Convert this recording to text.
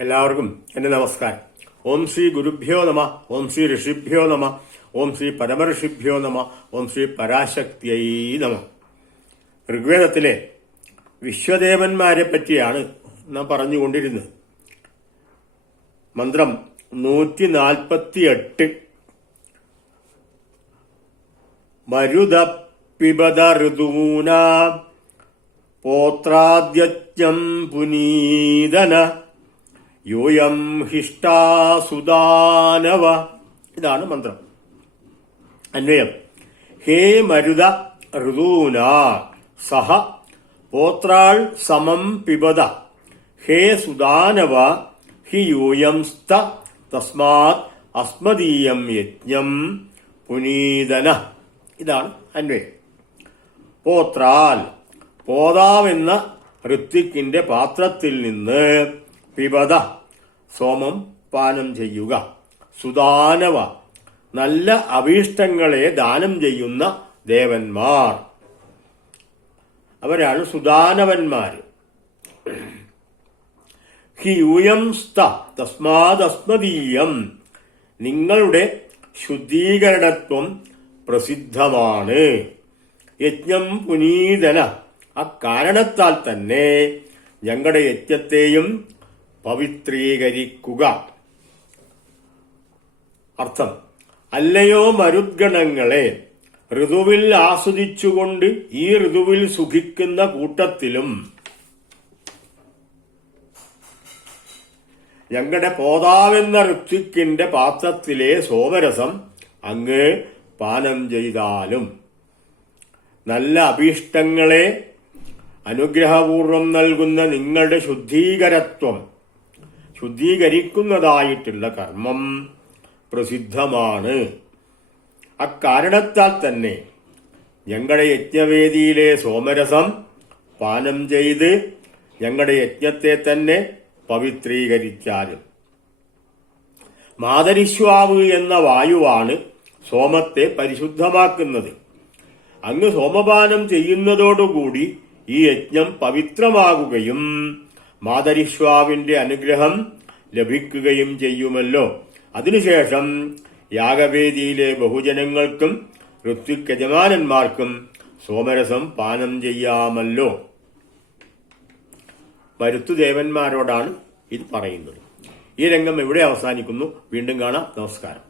എല്ലാവർക്കും എന്റെ നമസ്കാരം. ഓം ശ്രീ ഗുരുഭ്യോ നമ, ഓം ശ്രീ ഋഷിഭ്യോ നമ, ഓം ശ്രീ പരമഋഷിഭ്യോ നമ, ഓം ശ്രീ പരാശക്തിയൈ നമ. ഋഗ്വേദത്തിലെ വിശ്വദേവന്മാരെ പറ്റിയാണ് നാം പറഞ്ഞുകൊണ്ടിരുന്നത്. മന്ത്രം 148. മരുത പിബത ഋതൂന പോത്രാദ്യജ്ഞം പുനീതന യോയം ഹിഷ്ടാസുദാനവ. ഇതാണ് മന്ത്രം. അന്വയം: ഹേ മരുത ഋതൂന സഹ പോത്രാൾ സമം പിബത ഹേ സുദാനവ ഹി യൂയം സ്ത തസ്മാത് അസ്മദീയം യജ്ഞം പുനീതന. ഇതാണ് അന്വയം. പോത്രാൽ പോതാവെന്ന ഋത്വിക്കിന്റെ പാത്രത്തിൽ നിന്ന് പിബത സോമം പാനം ചെയ്യുക. സുദാനവ നല്ല അഭീഷ്ടങ്ങളെ ദാനം ചെയ്യുന്ന ദേവന്മാർ, അവരാണ് സുദാനവന്മാർ. ഹി യൂയം സ്ത തസ്മാദസ്മദീയം, നിങ്ങളുടെ ശുദ്ധീകരണത്വം പ്രസിദ്ധമാണ്. യജ്ഞം പുനീതന, അക്കാരണത്താൽ തന്നെ ഞങ്ങളുടെ യജ്ഞത്തെയും പവിത്രീകരിക്കുക. അർത്ഥം: അല്ലയോ മരുദ്ഗണങ്ങളെ, ഋതുവിൽ ആസ്വദിച്ചുകൊണ്ട് ഈ ഋതുവിൽ സുഖിക്കുന്ന കൂട്ടത്തിലും ഞങ്ങളുടെ പോതാവെന്ന ഋത്വിക്കിന്റെ പാത്രത്തിലെ സോമരസം അങ്ങ് പാനം ചെയ്താലും നല്ല അഭീഷ്ടങ്ങളെ അനുഗ്രഹപൂർവം നൽകുന്ന നിങ്ങളുടെ ശുദ്ധീകരിക്കുന്നതായിട്ടുള്ള കർമ്മം പ്രസിദ്ധമാണ്. അക്കാരണത്താൽ തന്നെ ഞങ്ങളുടെ യജ്ഞവേദിയിലെ സോമരസം പാനം ചെയ്ത് ഞങ്ങളുടെ യജ്ഞത്തെ തന്നെ പവിത്രീകരിച്ചാലും. മാതരിശ്വാവ് എന്ന വായുവാണ് സോമത്തെ പരിശുദ്ധമാക്കുന്നത്. അങ്ങ് സോമപാനം ചെയ്യുന്നതോടുകൂടി ഈ യജ്ഞം പവിത്രമാകുകയും മാതരിശ്വാവിന്റെ അനുഗ്രഹം ലഭിക്കുകയും ചെയ്യുമല്ലോ. അതിനുശേഷം യാഗവേദിയിലെ ബഹുജനങ്ങൾക്കും ഋത്വിക് യജമാനന്മാർക്കും സോമരസം പാനം ചെയ്യാമല്ലോ. മരുത്തുദേവന്മാരോടാണ് ഇത് പറയുന്നത്. ഈ രംഗം എവിടെ അവസാനിക്കുന്നു? വീണ്ടും കാണാം. നമസ്കാരം.